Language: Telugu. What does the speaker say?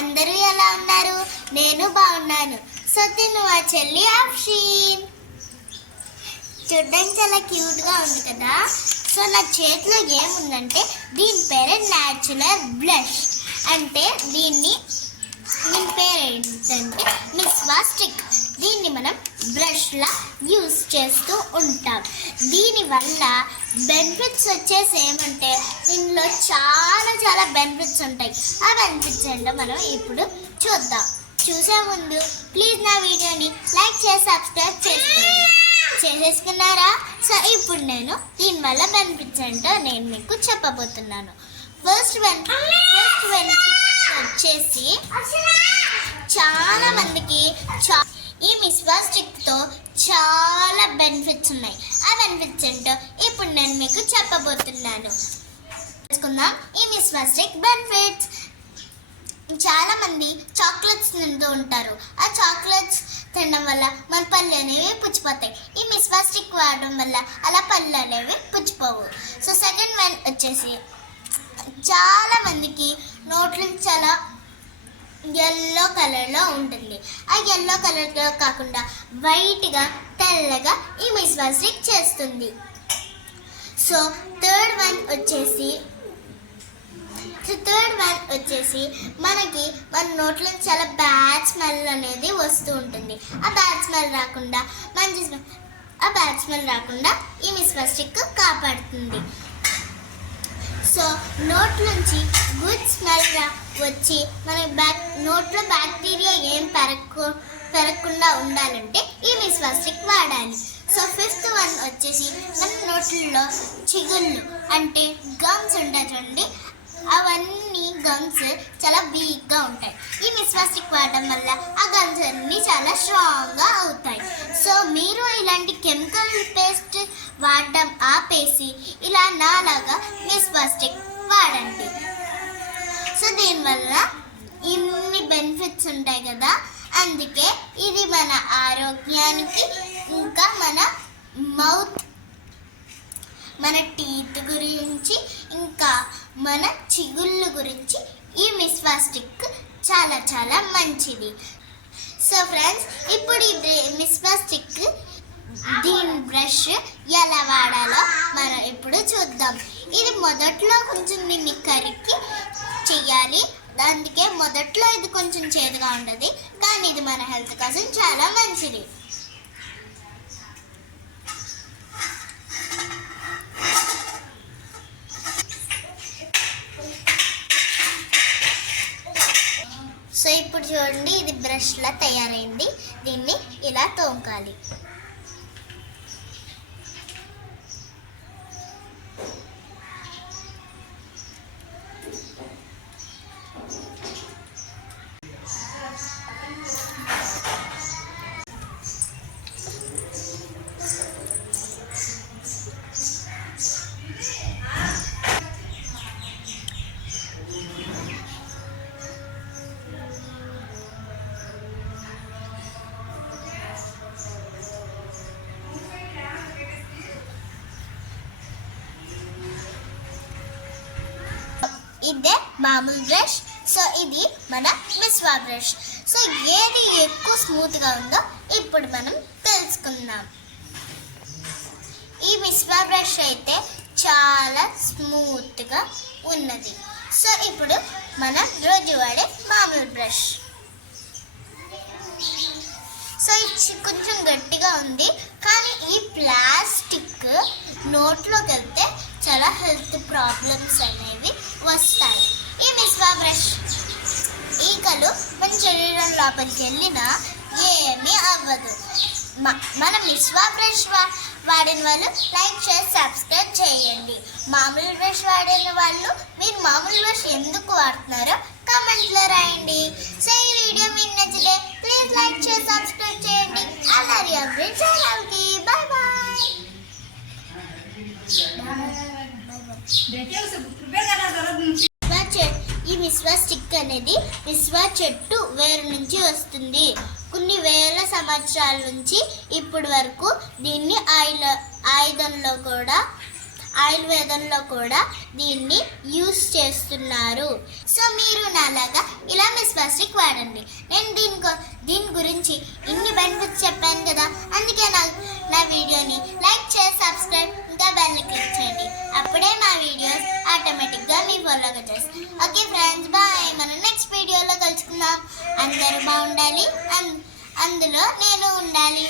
అందరూ ఎలా ఉన్నారు? నేను బాగున్నాను. సో తిను మా చెల్లి అఫ్షీన్ చూడ్డానికి చాలా క్యూట్గా ఉంది కదా. సో నా చేతిలో ఏముందంటే దీని పేరే న్యాచురల్ బ్లష్. అంటే దీని పేరు ఏంటంటే మిస్వా స్టిక్. దీన్ని మనం బ్రష్లా యూస్ చేస్తూ ఉంటాం. దీనివల్ల బెనిఫిట్స్ వచ్చేసి ఏమంటే దీనిలో చాలా బెనిఫిట్స్ ఉంటాయి. ఆ బెనిఫిట్స్ ఏంటో మనం ఇప్పుడు చూద్దాం. చూసే ముందు ప్లీజ్ నా వీడియోని లైక్ చేసి సబ్స్క్రైబ్ చేసుకోండి. చేసేసుకున్నారా? సో ఇప్పుడు నేను దీనివల్ల బెనిఫిట్స్ ఏంటో నేను మీకు చెప్పబోతున్నాను. ఫస్ట్ బెనిఫిట్ వచ్చేసి చాలా మందికి ఈ మిస్వా స్టిక్తో చాలా బెనిఫిట్స్ ఉన్నాయి. ఆ బెనిఫిట్స్ ఏంటో ఇప్పుడు నేను మీకు చెప్పబోతున్నాను. తెలుసుకుందాం ఈ మిస్వా స్టిక్ బెనిఫిట్స్. చాలా మంది చాక్లెట్స్ తింటూ ఉంటారు. ఆ చాక్లెట్స్ తినడం వల్ల మన పళ్ళు అనేవి పుచ్చిపోతాయి. ఈ మిస్వా స్టిక్ వాడడం వల్ల అలా పళ్ళు అనేవి పుచ్చిపోవు. సో సెకండ్ వన్ వచ్చేసి చాలా మందికి నోట్లు చాలా ఎల్లో కలర్లో ఉంటుంది. ఆ ఎల్లో కలర్లో కాకుండా వైట్గా తెల్లగా ఈ మిస్వా స్టిక్ చేస్తుంది. సో థర్డ్ వన్ వచ్చేసి మనకి మన నోట్లో చాలా బ్యాడ్ స్మెల్ అనేది వస్తూ ఉంటుంది. ఆ బ్యాడ్ స్మెల్ రాకుండా ఈ మిస్వా స్టిక్ కాపాడుతుంది. సో నోట్ నుంచి గుడ్ స్మెల్ వచ్చి మన నోట్లో బ్యాక్టీరియా ఏం పెరగకుండా ఉండాలంటే ఈ మిస్వా స్టిక్ వాడాలి. సో ఫిఫ్త్ వన్ వచ్చేసి మన నోట్లలో చిగుళ్ళు అంటే గమ్స్ ఉంటాయి చూడండి, అవన్నీ గమ్స్ చాలా వీక్గా ఉంటాయి. ఈ మిస్వా స్టిక్ వాడడం వల్ల ఆ గమ్స్ అన్నీ చాలా స్ట్రాంగ్గా అవుతాయి. సో మీరు ఇలాంటి కెమికల్ పేస్ట్ వాడడం ఆపేసి ఇలా నాలాగా మిస్వా స్టిక్ వాడండి. సో దీనివల్ల ఇన్ని బెనిఫిట్స్ ఉంటాయి కదా, అందుకే ఇది మన ఆరోగ్యానికి ఇంకా మన టీత్ గురించి ఇంకా మన చిగుళ్ళు గురించి ఈ మిస్వా స్టిక్ చాలా మంచిది. సో ఫ్రెండ్స్ ఇప్పుడు ఇది మిస్వా స్టిక్ దీని బ్రష్ ఎలా వాడాలో మనం ఇప్పుడు చూద్దాం. ఇది మొదట్లో కొంచెం దీన్ని కరికి చెయ్యాలి. అందుకే మొదట్లో ఇది కొంచెం చేదుగా ఉండదు, కానీ ఇది మన హెల్త్ కోసం చాలా మంచిది. సో ఇప్పుడు చూడండి ఇది బ్రష్లా తయారైంది. దీన్ని ఇలా తోముకోవాలి. ఇదే మామూలు బ్రష్. సో ఇది మన మిస్వా బ్రష్. సో ఏది ఎక్కువ స్మూత్గా ఉందో ఇప్పుడు మనం తెలుసుకుందాం. ఈ మిస్వా బ్రష్ అయితే చాలా స్మూత్గా ఉన్నది. సో ఇప్పుడు మనం రోజు వాడే మామూలు బ్రష్. సో ఇది కొంచెం గట్టిగా ఉంది, కానీ ఈ ప్లాస్టిక్ నోట్లోకి వెళ్తే చాలా హెల్త్ ప్రాబ్లమ్స్ అనేవి వస్తాయి. ఈ మిస్వా బ్రష్ ఈకలు మన శరీరం లోపలికి వెళ్ళినా ఏమీ అవ్వదు. మన మిస్వా బ్రష్ వాడిన వాళ్ళు లైక్ చేసి సబ్స్క్రైబ్ చేయండి. మామూలు బ్రష్ వాడిన వాళ్ళు మీరు మామూలు బ్రష్ ఎందుకు వాడుతున్నారో కామెంట్లో రాయండి. సో ఈ వీడియో మీకు నచ్చితే ప్లీజ్ లైక్ చేసి సబ్స్క్రైబ్ చేయండి. అలాగే అప్డేట్ ఛానల్కి బాయ్ బాయ్. ఈ మిస్వా స్టిక్ అనేది మిస్వా చెట్టు వేరు నుంచి వస్తుంది. కొన్ని వేల సంవత్సరాల నుంచి ఇప్పటి వరకు దీన్ని ఆయుర్వేదంలో కూడా దీన్ని యూస్ చేస్తున్నారు. సో మీరు నా అలాగా ఇలా మిస్ ప్లాస్టిక్ వాడండి. నేను దీని గురించి ఇన్ని బెనిఫిట్స్ చెప్పాను కదా, అందుకే నా వీడియోని లైక్ చేసి సబ్స్క్రైబ్ ఇంకా బెల్ క్లిక్ చేయండి. అప్పుడే మా వీడియోస్ ఆటోమేటిక్గా మీ ఫోన్లోకి వచ్చేస్తాయి. Okay friends, bye. మనం నెక్స్ట్ వీడియోలో కలుసుకుందాం. అందరూ బాగుండాలి, అందులో నేను ఉండాలి.